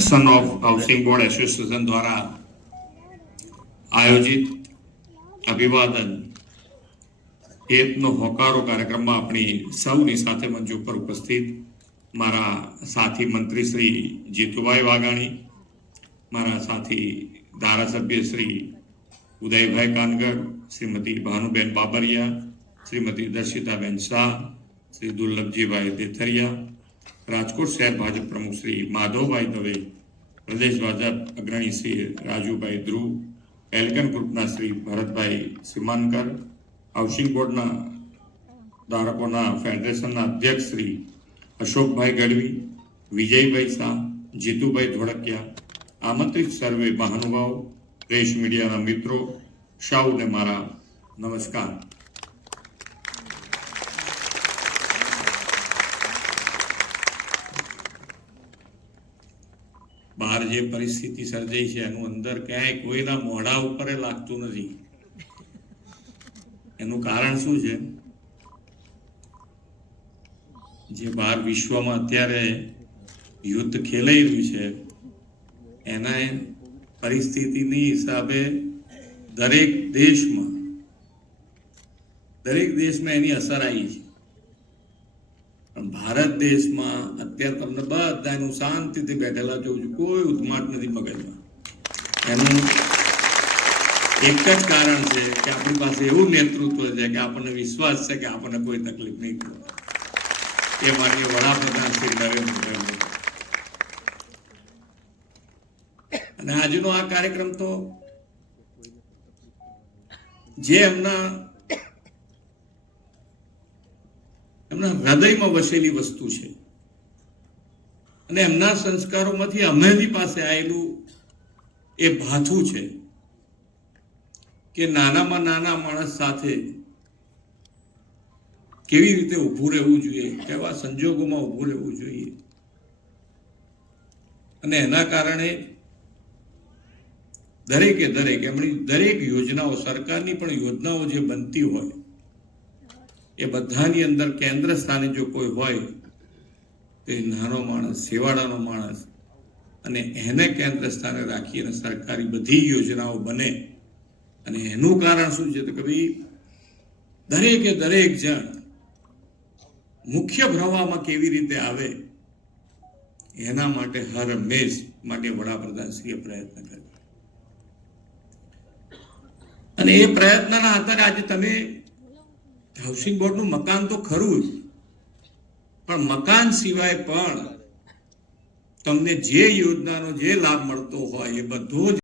Son of housing board association દ્વારા આયોજિત અભિવાદન હેતનો હોકારો કાર્યક્રમમાં આપણી સૌની સાથે મંચ ઉપર ઉપસ્થિત મારા સાથી મંત્રી શ્રી જીતુભાઈ વાઘાણી, મારા સાથી ધારાસભ્ય શ્રી ઉદયભાઈ કાનગર, શ્રીમતી ભાનુબેન બાબરિયા, શ્રીમતી દર્શિતાબેન શાહ, શ્રી દુર્લભજીભાઈ દેથરિયા, રાજકોટ શહેર ભાજપ પ્રમુખ શ્રી માધવભાઈ દવે, પ્રદેશ ભાજપ અગ્રણી શ્રી રાજુભાઈ ધ્રુવ, એલ્કન ગ્રુપના શ્રી ભરતભાઈ સિમાનકર, હાઉસિંગ બોર્ડના ધારકોના ફેડરેશનના અધ્યક્ષ શ્રી અશોકભાઈ ગઢવી, વિજયભાઈ શાહ, જીતુભાઈ ધોળકિયા, આમંત્રિત સર્વે મહાનુભાવો, પ્રેસ મીડિયાના મિત્રો, સૌને મારા નમસ્કાર. બહાર જે પરિસ્થિતિ સર્જાઈ છે એનું અંદર ક્યાંય કોઈના મોઢા ઉપર લાગતું નથી. એનું કારણ શું છે? જે બહાર વિશ્વમાં અત્યારે યુદ્ધ ખેલાઈ રહ્યું છે એના પરિસ્થિતિની હિસાબે દરેક દેશમાં એની અસર આવી છે. પણ ભારત દેશમાં અત્યારે તમને બધા એનું શાંતિથી બેઠેલા જોઉં છું, કોઈ ઉધમાટ નથી મગજમાં. એનું એક જ કારણ છે કે આપણી પાસે એવું નેતૃત્વ છે કે આપણને વિશ્વાસ છે કે આપણને કોઈ તકલીફ નહીં પડે. એ માનનીય વડાપ્રધાન શ્રી નરેન્દ્ર મોદી. અને આજનો આ કાર્યક્રમ તો જે એમના હૃદયમાં વસેલી વસ્તુ છે અને એમના સંસ્કારોમાંથી અમારી પાસે આવેલું એ ભાથું છે કે નાનામાં નાના માણસ સાથે કેવી રીતે ઊભું રહેવું જોઈએ, કેવા સંજોગોમાં ઊભું રહેવું જોઈએ. અને એના કારણે એમની દરેક યોજનાઓ, સરકારની પણ યોજનાઓ જે બનતી હોય એ બધાની અંદર કેન્દ્ર સ્થાને જો કોઈ હોય તો એ નાનો માણસ, સેવાડાનો માણસ, અને એને કેન્દ્ર સ્થાને રાખી અને સરકારી બધી યોજનાઓ બને. અને એનું કારણ શું છે તો કે ભાઈ દરેક જણ મુખ્ય પ્રવાહમાં કેવી રીતે આવે એના માટે હર હંમેશ માટે વડાપ્રધાનશ્રીએ પ્રયત્ન કર્યો. અને એ પ્રયત્નના આધારે આજે તમે હાઉસિંગ બોર્ડનું મકાન તો ખરું જ, પણ મકાન સિવાય પણ તમને જે યોજનાનો જે લાભ મળતો હોય એ બધો જ